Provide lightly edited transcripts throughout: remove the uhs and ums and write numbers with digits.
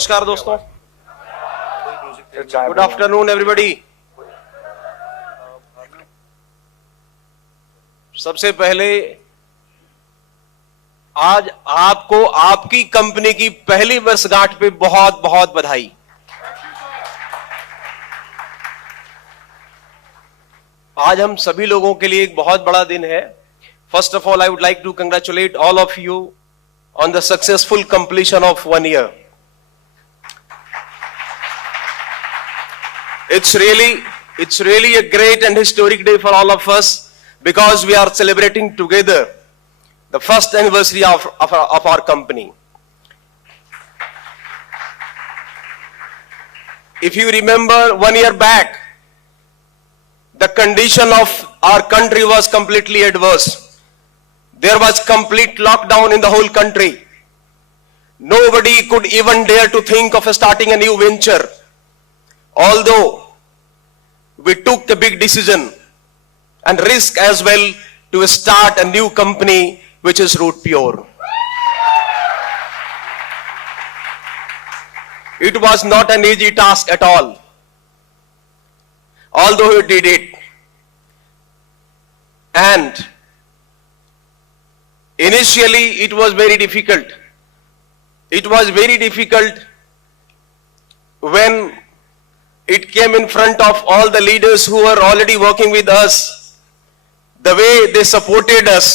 नमस्कार दोस्तों, good afternoon everybody. सबसे पहले आज आपको आपकी कंपनी की पहली वर्षगांठ पे बहुत बहुत बधाई। आज हम सभी लोगों के लिए एक बहुत बड़ा दिन है। First of all I would like to congratulate all of you on the successful completion of 1 year. It's really a great and historic day for all of us because we are celebrating together the first anniversary of our company. If you remember 1 year back, the condition of our country was completely adverse. There was complete lockdown in the whole country. Nobody could even dare to think of starting a new venture. Although we took a big decision and risk as well to start a new company which is Root Pure. It was not an easy task at all. Although we did it, and initially it was very difficult. It was very difficult when it came in front of all the leaders who were already working with us, the way they supported us,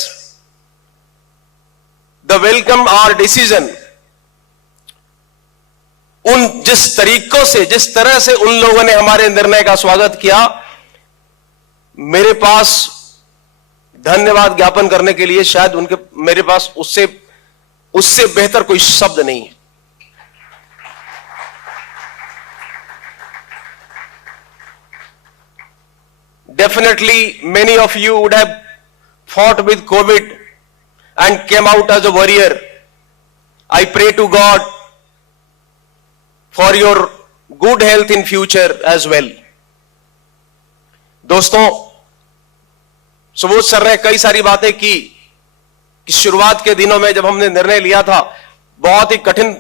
the welcome our decision. जिस तरह से उन लोगों ने हमारे निर्णय का स्वागत किया, मेरे पास धन्यवाद ज्ञापन करने के लिए शायद मेरे पास उससे बेहतर कोई शब्द नहीं है। Definitely many of you would have fought with COVID and came out as a warrior. I pray to God for your good health in future as well. दोस्तों, सुबोध सर ने कई सारी बातें की कि शुरुआत के दिनों में जब हमने निर्णय लिया था, बहुत ही कठिन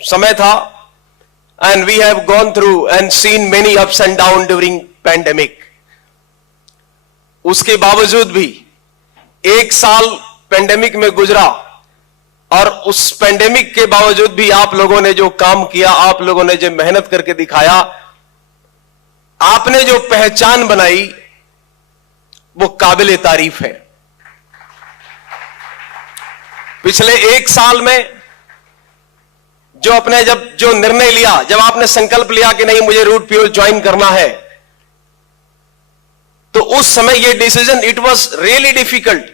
समय था, and we have gone through and seen many ups and downs during pandemic. उसके बावजूद भी 1 साल पेंडेमिक में गुजरा और उस पेंडेमिक के बावजूद भी आप लोगों ने जो काम किया, आप लोगों ने जो मेहनत करके दिखाया, आपने जो पहचान बनाई, वो काबिले तारीफ है। पिछले 1 साल में जो निर्णय लिया, जब आपने संकल्प लिया कि नहीं मुझे रूट प्योर ज्वाइन करना है, तो उस समय ये decision it was really difficult.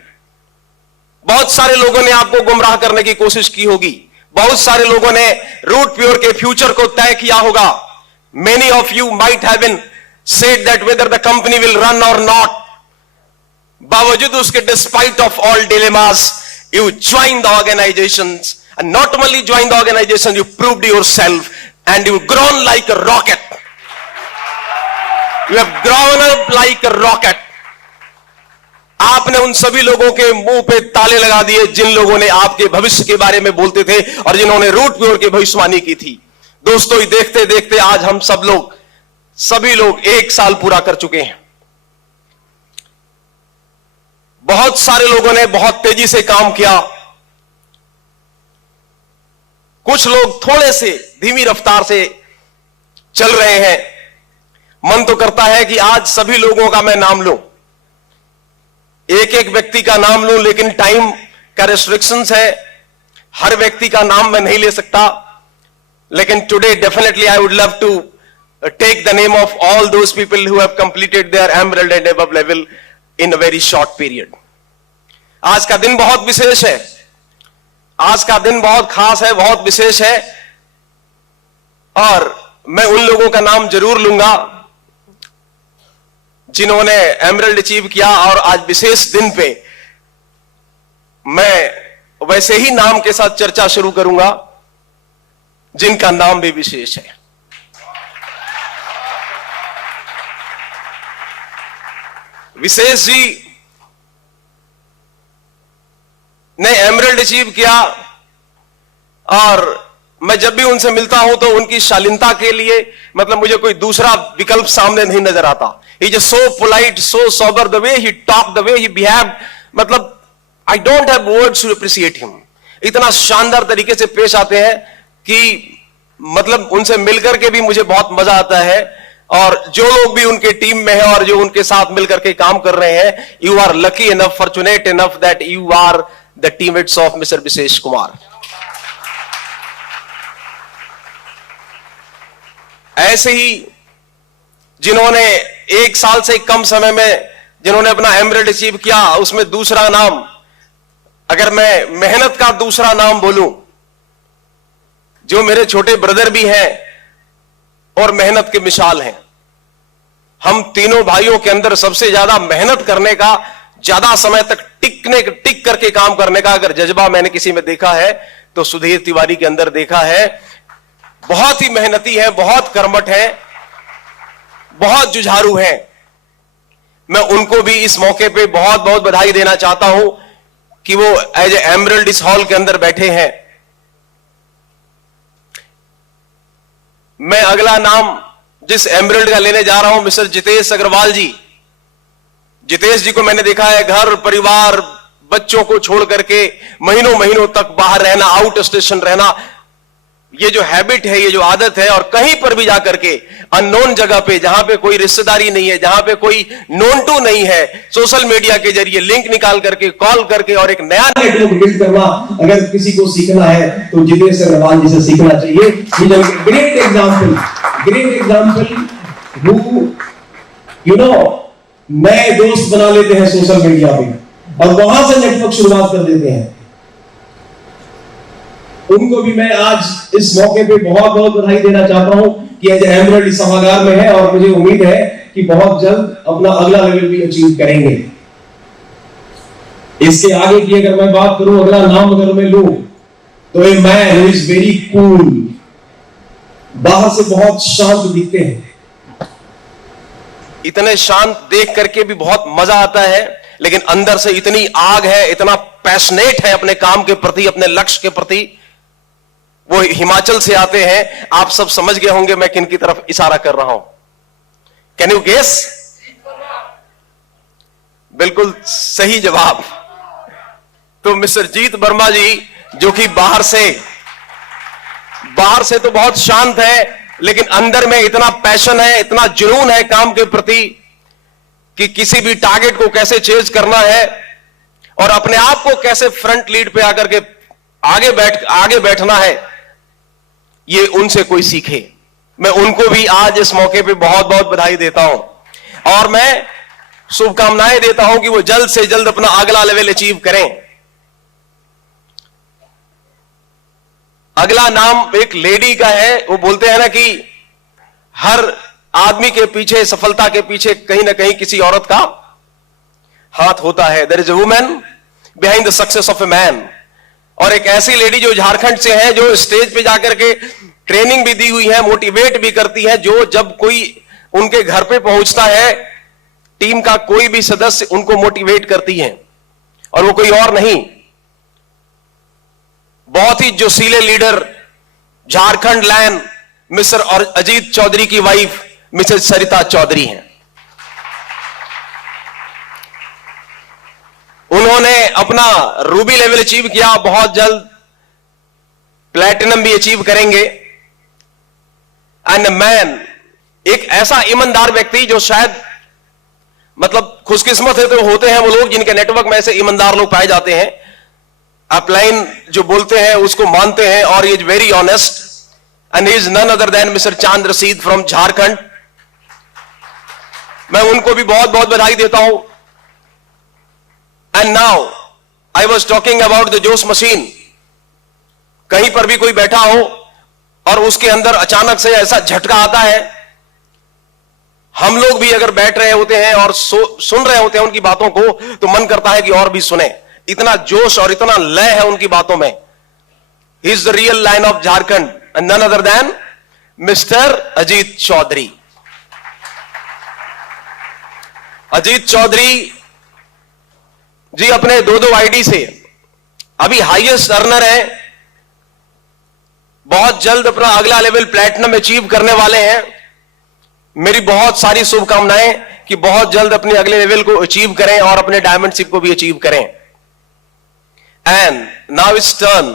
बहुत सारे लोगों ने आपको गुमराह करने की कोशिश की होगी, बहुत सारे लोगों ने रूट प्योर के फ्यूचर को तय किया होगा। Many of you might have been said that whether the company will run और नॉट। बावजूद उसके despite of all dilemmas you join the organisations, and not only join the organisation, you proved yourself and you grown like a rocket. You have grown up like a rocket. आपने उन सभी लोगों के मुंह पे ताले लगा दिए जिन लोगों ने आपके भविष्य के बारे में बोलते थे और जिन्होंने रूट प्योर की भविष्यवाणी की थी। दोस्तों, देखते देखते आज हम सभी लोग 1 साल पूरा कर चुके हैं। बहुत सारे लोगों ने बहुत तेजी से काम किया, कुछ लोग थोड़े से धीमी रफ्तार से चल रहे हैं। मन तो करता है कि आज सभी लोगों का मैं नाम लूं, एक एक व्यक्ति का नाम लूं, लेकिन टाइम का रेस्ट्रिक्शंस है, हर व्यक्ति का नाम मैं नहीं ले सकता। लेकिन today definitely I would love to take the name of all those people who have completed their emerald and above level in a very short period. आज का दिन बहुत विशेष है, आज का दिन बहुत खास है, बहुत विशेष है, और मैं उन लोगों का नाम जरूर लूंगा जिन्होंने एमरल्ड अचीव किया। और आज विशेष दिन पे मैं वैसे ही नाम के साथ चर्चा शुरू करूंगा जिनका नाम भी विशेष है। विशेष जी ने एमरल्ड अचीव किया और मैं जब भी उनसे मिलता हूं तो उनकी शालीनता के लिए मतलब मुझे कोई दूसरा विकल्प सामने नहीं नजर आता। He is so polite, so sober, the way he talk, the way he behave, मतलब I don't have words to appreciate him. इतना शानदार तरीके से पेश आते हैं कि मतलब उनसे मिलकर के भी मुझे बहुत मजा आता है। और जो लोग भी उनके टीम में है और जो उनके साथ मिलकर के काम कर रहे हैं, you are lucky enough, fortunate enough that you are the teammates of mister Vishesh Kumar. ऐसे ही जिन्होंने एक साल से कम समय में जिन्होंने अपना एमरेल्ड अचीव किया, उसमें दूसरा नाम, अगर मैं मेहनत का दूसरा नाम बोलूं, जो मेरे छोटे ब्रदर भी हैं और मेहनत की मिसाल हैं। हम तीनों भाइयों के अंदर सबसे ज्यादा मेहनत करने का, ज्यादा समय तक टिक करके काम करने का अगर जज्बा मैंने किसी में देखा है तो सुधीर तिवारी के अंदर देखा है। बहुत ही मेहनती है, बहुत कर्मठ है, बहुत जुझारू है। मैं उनको भी इस मौके पे बहुत बहुत बधाई देना चाहता हूं कि वो एज ए एमरल्ड इस हॉल के अंदर बैठे हैं। मैं अगला नाम जिस एमरल्ड का लेने जा रहा हूं, मिस्टर जितेश अग्रवाल जी। जितेश जी को मैंने देखा है घर परिवार बच्चों को छोड़ करके महीनों महीनों तक बाहर रहना, आउट स्टेशन रहना, ये जो हैबिट है, ये जो आदत है, और कहीं पर भी जाकर के अननोन जगह पे, जहां पे कोई रिश्तेदारी नहीं है, जहां पे कोई नोन टू नहीं है, सोशल मीडिया के जरिए लिंक निकाल करके, कॉल करके और एक नया नेटवर्क बिल्ड करना, अगर किसी को सीखना है तो जितेश अग्रवाल जी से सीखना चाहिए। Great example who you know नए दोस्त बना लेते हैं सोशल मीडिया पे और वहां से नेटवर्क शुरुआत कर देते हैं। उनको भी मैं आज इस मौके पे बहुत बहुत बधाई देना चाहता हूं कि एज एमरल्ड इस सभागार में है और मुझे उम्मीद है कि बहुत जल्द अपना अगला लेवल भी अचीव करेंगे। इसके आगे की अगर मैं बात करूं, अगला नाम अगर मैं लूं तो a man who is very cool. बाहर से बहुत शांत दिखते हैं, इतने शांत देख करके भी बहुत मजा आता है, लेकिन अंदर से इतनी आग है, इतना पैशनेट है अपने काम के प्रति, अपने लक्ष्य के प्रति। वो हिमाचल से आते हैं, आप सब समझ गए होंगे मैं किन की तरफ इशारा कर रहा हूं। Can you guess? बिल्कुल सही जवाब। तो मिस्टर जीत वर्मा जी, जो कि बाहर से तो बहुत शांत है, लेकिन अंदर में इतना पैशन है, इतना जुनून है काम के प्रति कि किसी भी टारगेट को कैसे चेज करना है और अपने आप को कैसे फ्रंट लीड पे आकर के आगे बैठना है, ये उनसे कोई सीखे। मैं उनको भी आज इस मौके पे बहुत बहुत बधाई देता हूं और मैं शुभकामनाएं देता हूं कि वो जल्द से जल्द अपना अगला लेवल अचीव करें। अगला नाम एक लेडी का है। वो बोलते हैं ना कि हर आदमी के पीछे, सफलता के पीछे कहीं ना कहीं किसी औरत का हाथ होता है। There is a woman behind the success of a man. और एक ऐसी लेडी जो झारखंड से है, जो स्टेज पे जाकर के ट्रेनिंग भी दी हुई है, मोटिवेट भी करती है, जो जब कोई उनके घर पे पहुंचता है, टीम का कोई भी सदस्य उनको मोटिवेट करती है, और वो कोई और नहीं, बहुत ही जोशीले लीडर, झारखंड लैंड मिस्टर और अजीत चौधरी की वाइफ मिसेज सरिता चौधरी हैं। उन्होंने अपना रूबी लेवल अचीव किया, बहुत जल्द प्लैटिनम भी अचीव करेंगे। एंड मैन, एक ऐसा ईमानदार व्यक्ति जो शायद मतलब खुशकिस्मत है तो होते हैं वो लोग जिनके नेटवर्क में ऐसे ईमानदार लोग पाए जाते हैं, अपलाइन जो बोलते हैं उसको मानते हैं, और is very honest and is none other than mister Chand Rashid from Jharkhand. मैं उनको भी बहुत बहुत बधाई देता हूं। And now I was talking about the जोश मशीन। कहीं पर भी कोई बैठा हो और उसके अंदर अचानक से ऐसा झटका आता है, हम लोग भी अगर बैठ रहे होते हैं और सुन रहे होते हैं उनकी बातों को, तो मन करता है कि और भी सुने। इतना जोश और इतना लय है उनकी बातों में। He is the real lion of Jharkhand and none other than mister Ajit Chaudhary. Ajit Chaudhary ji अपने दो आईडी से अभी हाईएस्ट अर्नर है। बहुत जल्द अपना अगला लेवल प्लैटिनम अचीव करने वाले हैं। मेरी बहुत सारी शुभकामनाएं कि बहुत जल्द अपने अगले लेवल को अचीव करें और अपने डायमंडशिप को भी अचीव करें। And now it's turn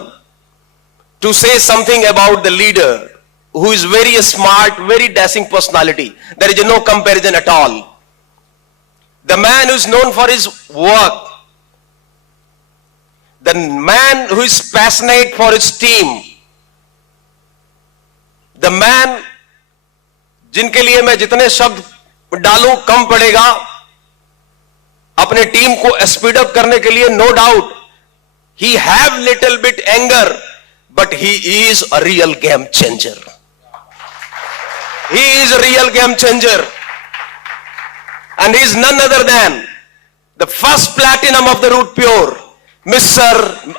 to say something about the leader who is very smart, very dashing personality. There is no comparison at all. The man who is known for his work, the man who is passionate for his team, the man जिनके लिए मैं जितने शब्द डालूं कम पड़ेगा, अपने team को speed up करने के लिए no doubt he have little bit anger, but he is a real game changer. He is a real game changer, and he is none other than the first platinum of the Root Pure, Mr.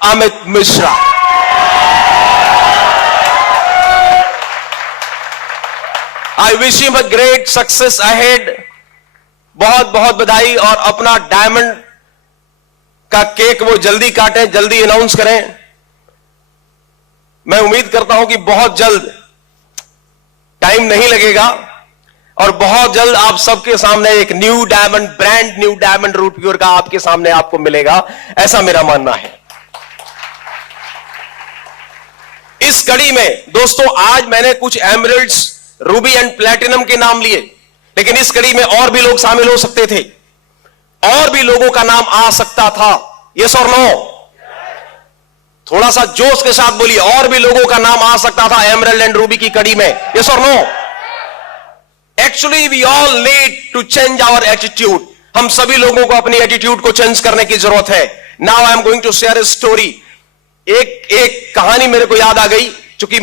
Amit Mishra. I wish him a great success ahead. बहुत बहुत बधाई, और अपना diamond का cake वो जल्दी काटें, जल्दी अनाउंस करें। मैं उम्मीद करता हूं कि बहुत जल्द, टाइम नहीं लगेगा, और बहुत जल्द आप सबके सामने एक new diamond, brand new diamond root pure का आपके सामने आपको मिलेगा, ऐसा मेरा मानना है। इस कड़ी में दोस्तों आज मैंने कुछ एमरल्ड्स, रूबी एंड प्लैटिनम के नाम लिए, लेकिन इस कड़ी में और भी लोग शामिल हो सकते थे, और भी लोगों का नाम आ सकता था। यस और नो? थोड़ा सा जोश के साथ बोलिए, और भी लोगों का नाम आ सकता था एमरल्ड एंड रूबी की कड़ी में। यस और no? Actually we all need to change our attitude. हम सभी लोगों को अपनी एटीट्यूड को चेंज करने की जरूरत है। Now I am going to share a story. एक कहानी मेरे को याद आ गई, क्योंकि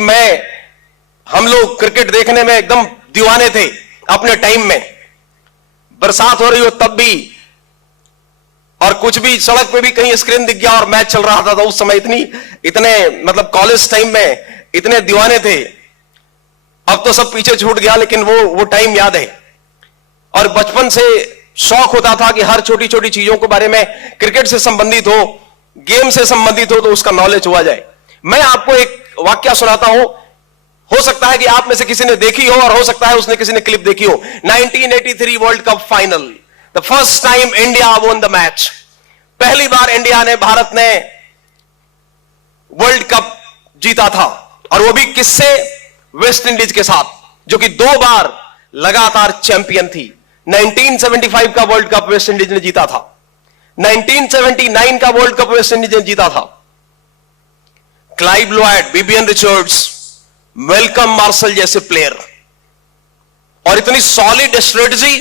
हम लोग क्रिकेट देखने में एकदम दीवाने थे अपने टाइम में। बरसात हो रही हो तब भी, और कुछ भी सड़क पे भी कहीं स्क्रीन दिख गया और मैच चल रहा था, तो उस समय इतने मतलब कॉलेज टाइम में इतने दीवाने थे। अब तो सब पीछे छूट गया, लेकिन वो टाइम याद है। और बचपन से शौक होता था कि हर छोटी छोटी चीजों के बारे में, क्रिकेट से संबंधित हो, गेम से संबंधित हो, तो उसका नॉलेज हुआ जाए। मैं आपको एक वाक्य सुनाता हूं, हो सकता है कि आप में से किसी ने देखी हो, और हो सकता है उसने किसी ने क्लिप देखी हो। 1983 world cup final, the first time India won the match. पहली बार इंडिया ने, भारत ने वर्ल्ड कप जीता था, और वो भी किससे? वेस्ट इंडीज के साथ, जो कि 2 बार लगातार चैंपियन थी। 1975 का वर्ल्ड कप वेस्ट इंडीज ने जीता था, 1979 का वर्ल्ड कप वेस्ट इंडीज ने जीता था। Clive Lloyd, Vivian Richards, Malcolm Marshall जैसे प्लेयर, और इतनी सॉलिड स्ट्रेटजी,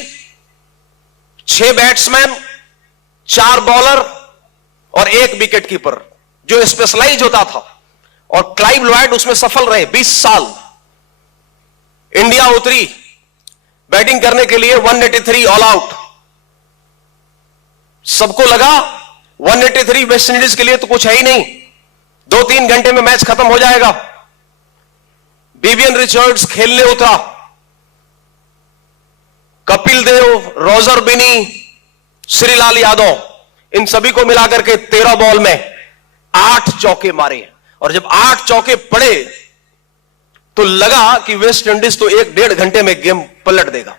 6 बैट्समैन, 4 बॉलर और 1 विकेट कीपर जो स्पेशलाइज होता था, और क्लाइव लॉयड उसमें सफल रहे 20 साल। इंडिया उतरी बैटिंग करने के लिए 183 ऑल आउट। सबको लगा 183 वेस्ट इंडीज के लिए तो कुछ है ही नहीं, 2-3 घंटे में मैच खत्म हो जाएगा। विवियन रिचर्ड्स खेलने उतरा, कपिल देव, रोजर बिनी, श्रीलाल यादव, इन सभी को मिलाकर के 13 बॉल में 8 चौके मारे, और जब 8 चौके पड़े तो लगा कि वेस्ट इंडीज तो 1-1.5 घंटे में गेम पलट देगा।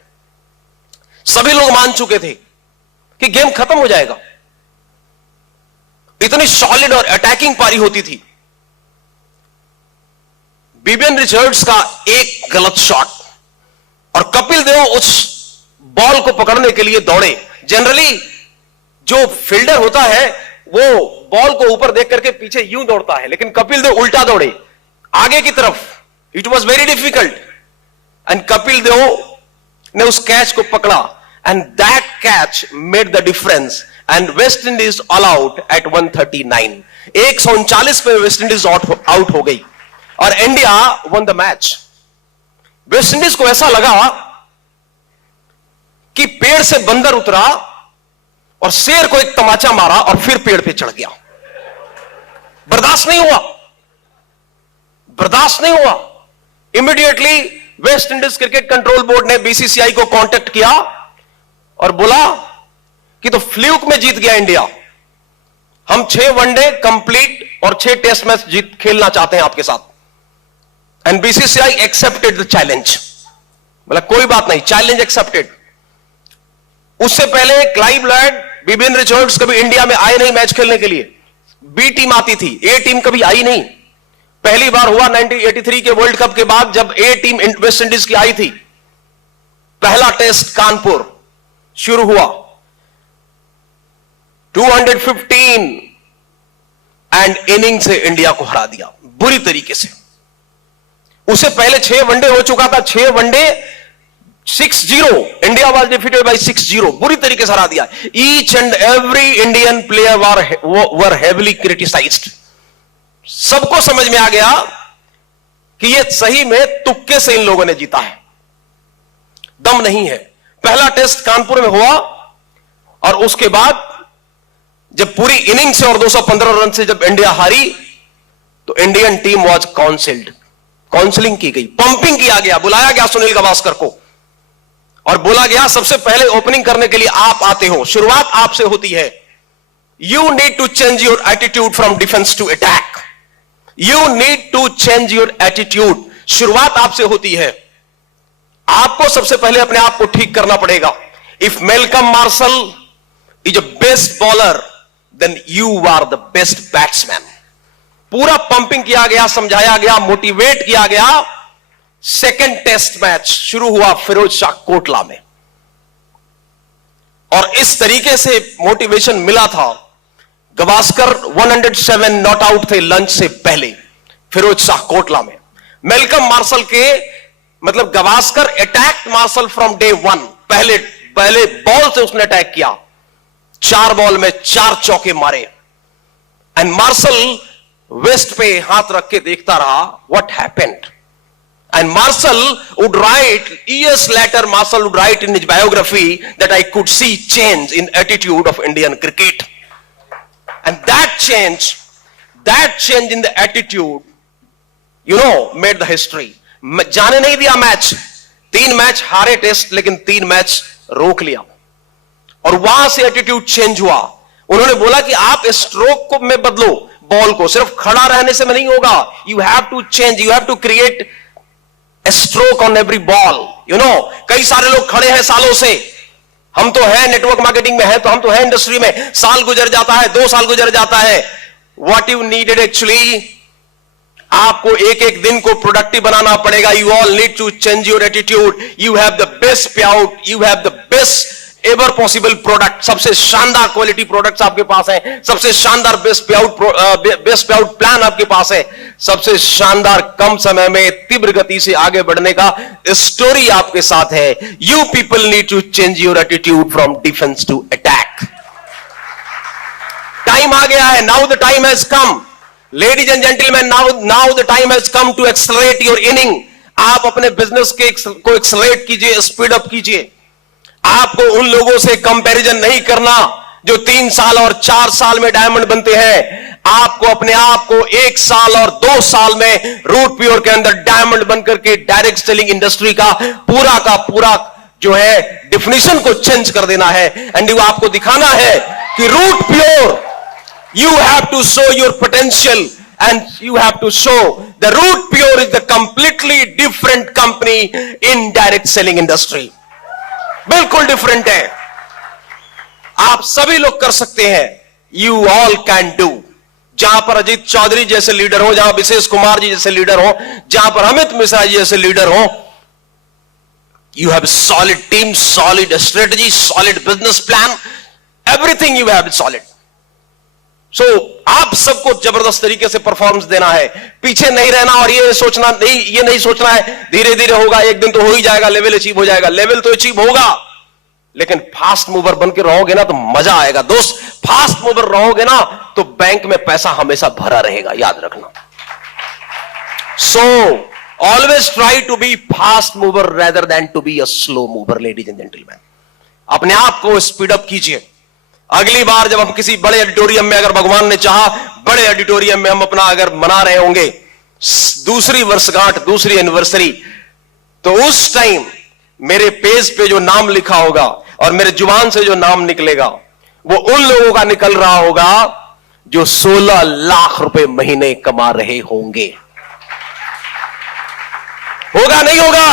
सभी लोग मान चुके थे कि गेम खत्म हो जाएगा, इतनी सॉलिड और अटैकिंग पारी होती थी। विवियन रिचर्ड्स का एक गलत शॉट, और कपिल देव उस बॉल को पकड़ने के लिए दौड़े। जनरली जो फील्डर होता है वो बॉल को ऊपर देख करके पीछे यूं दौड़ता है, लेकिन कपिल देव उल्टा दौड़े आगे की तरफ। It was very difficult, and Kapil Dev ने उस कैच को पकड़ा, and that catch made the difference, and West Indies all out at 139। 139 पे वेस्ट इंडीज आउट हो गई, और India won the match. West Indies को ऐसा लगा कि पेड़ से बंदर उतरा और शेर को एक तमाचा मारा और फिर पेड़ पे चढ़ गया। बर्दाश्त नहीं हुआ, बर्दाश्त नहीं हुआ। Immediately West Indies cricket control board ने बीसीसीआई को कांटेक्ट किया और बोला कि तो फ्लूक में जीत गया इंडिया, हम 6 वनडे कंप्लीट और 6 टेस्ट मैच खेलना चाहते हैं आपके साथ। And BCCI accepted the challenge, मतलब कोई बात नहीं, चैलेंज एक्सेप्टेड। उससे पहले क्लाइव लॉयड, विवियन रिचर्ड्स कभी इंडिया में आए नहीं मैच खेलने के लिए, बी टीम आती थी, ए टीम कभी आई नहीं। पहली बार हुआ 1983 के वर्ल्ड कप के बाद जब ए टीम वेस्ट इंडीज की आई थी। पहला टेस्ट कानपुर शुरू हुआ, 215 एंड इनिंग से इंडिया को हरा दिया बुरी तरीके से। उससे पहले 6 वनडे हो चुका था, 6 one day 6-0, India was defeated by 6-0, बुरी तरीके से हरा दिया। Each and every Indian player were heavily criticised. सबको समझ में आ गया कि ये सही में तुक्के से इन लोगों ने जीता है, दम नहीं है। पहला टेस्ट कानपुर में हुआ और उसके बाद जब पूरी इनिंग से और 215 रन से जब इंडिया हारी तो इंडियन टीम वाज काउंसिल्ड, काउंसलिंग की गई, पंपिंग किया गया, बुलाया गया सुनील गावस्कर को और बोला गया सबसे पहले ओपनिंग करने के लिए आप आते हो, शुरुआत आपसे होती है। You need to change your attitude from defence to attack, you need to change your attitude, शुरुआत आपसे होती है। आपको सबसे पहले अपने आप को ठीक करना पड़ेगा। If Malcolm Marshall is a best bowler then you are the best batsman. पूरा पंपिंग किया गया, समझाया गया, मोटिवेट किया गया। सेकेंड टेस्ट मैच शुरू हुआ फिरोज शाह कोटला में और इस तरीके से मोटिवेशन मिला था। गावस्कर 107 नॉट आउट थे लंच से पहले फिरोज शाह कोटला में। मेलकम मार्शल के मतलब Gavaskar attack Marshall from day 1, पहले बॉल से उसने अटैक किया, 4 बॉल में 4 चौके मारे एंड मार्शल वेस्ट पे हाथ रख के देखता रहा what happened. And Marshall would write, years later, Marshall would write in his biography that I could see change in attitude of Indian cricket. And that change in the attitude, made the history. जाने नहीं दिया match, 3 match हारे test, लेकिन 3 match रोक लिया और वहां से एटीट्यूड चेंज हुआ। उन्होंने बोला कि आप स्ट्रोक को में बदलो, बॉल को, सिर्फ खड़ा रहने से नहीं होगा। You have to change, you have to create a stroke on every ball. कई सारे लोग खड़े हैं सालों से, हम तो है नेटवर्क मार्केटिंग में है, तो हम तो है इंडस्ट्री में, साल गुजर जाता है, 2 साल गुजर जाता है। What you needed actually, आपको एक एक दिन को प्रोडक्टिव बनाना पड़ेगा। You all need to change your attitude. You have the best payout, you have the best ever possible product, सबसे शानदार क्वालिटी प्रोडक्ट्स आपके पास है, सबसे शानदार बेस्ट पेआउट प्लान आपके पास है, सबसे शानदार कम समय में तीव्र गति से आगे बढ़ने का स्टोरी आपके साथ है। You people need to change your attitude from defence to attack. Time आ गया है, now the time has come ladies and gentlemen, now the time has come to accelerate your inning. आप अपने बिजनेस को accelerate कीजिए, speed up कीजिए। आपको उन लोगों से कंपैरिजन नहीं करना जो 3 साल और 4 साल में डायमंड बनते हैं। आपको अपने आप को 1 साल और 2 साल में रूट प्योर के अंदर डायमंड बनकर के डायरेक्ट सेलिंग इंडस्ट्री का पूरा जो है डिफिनेशन को चेंज कर देना है। एंड आपको दिखाना है कि root pure, you have to show your potential and you have to show the Root Pure is the completely different company in direct selling industry. बिल्कुल डिफरेंट है, आप सभी लोग कर सकते हैं। You all can do. जहां पर अजीत चौधरी जैसे लीडर हो, जहां विशेष कुमार जी जैसे लीडर हो, जहां पर अमित मिश्रा जी जैसे लीडर हो, you have solid team, solid strategy, solid business plan, everything you have solid. So आप सबको जबरदस्त तरीके से परफॉर्मेंस देना है, पीछे नहीं रहना और ये नहीं सोचना है धीरे धीरे होगा, एक दिन तो हो ही जाएगा, लेवल अचीव हो जाएगा। लेवल तो अचीव होगा, लेकिन फास्ट मूवर बन के रहोगे ना तो मजा आएगा दोस्त। फास्ट मूवर रहोगे ना तो बैंक में पैसा हमेशा भरा रहेगा, याद रखना। So always try to be fast mover rather than to be a slow mover. Ladies and gentleman, अपने आप को स्पीड अप कीजिए। अगली बार जब हम किसी बड़े ऑडिटोरियम में, अगर भगवान ने चाहा, बड़े ऑडिटोरियम में हम अपना अगर मना रहे होंगे दूसरी वर्षगांठ, दूसरी एनिवर्सरी, तो उस टाइम मेरे पेज पे जो नाम लिखा होगा और मेरे जुबान से जो नाम निकलेगा वो उन लोगों का निकल रहा होगा जो 16 लाख रुपए महीने कमा रहे होंगे। होगा नहीं होगा?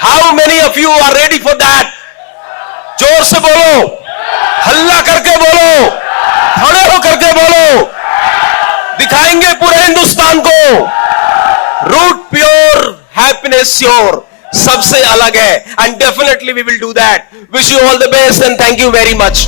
How many of you are ready for that? जोर से बोलो, हल्ला करके बोलो, खड़े होकर के बोलो, दिखाएंगे पूरे हिंदुस्तान को रूट प्योर हैप्पीनेस श्योर सबसे अलग है, and definitely we will do that. Wish you all the best and thank you very much.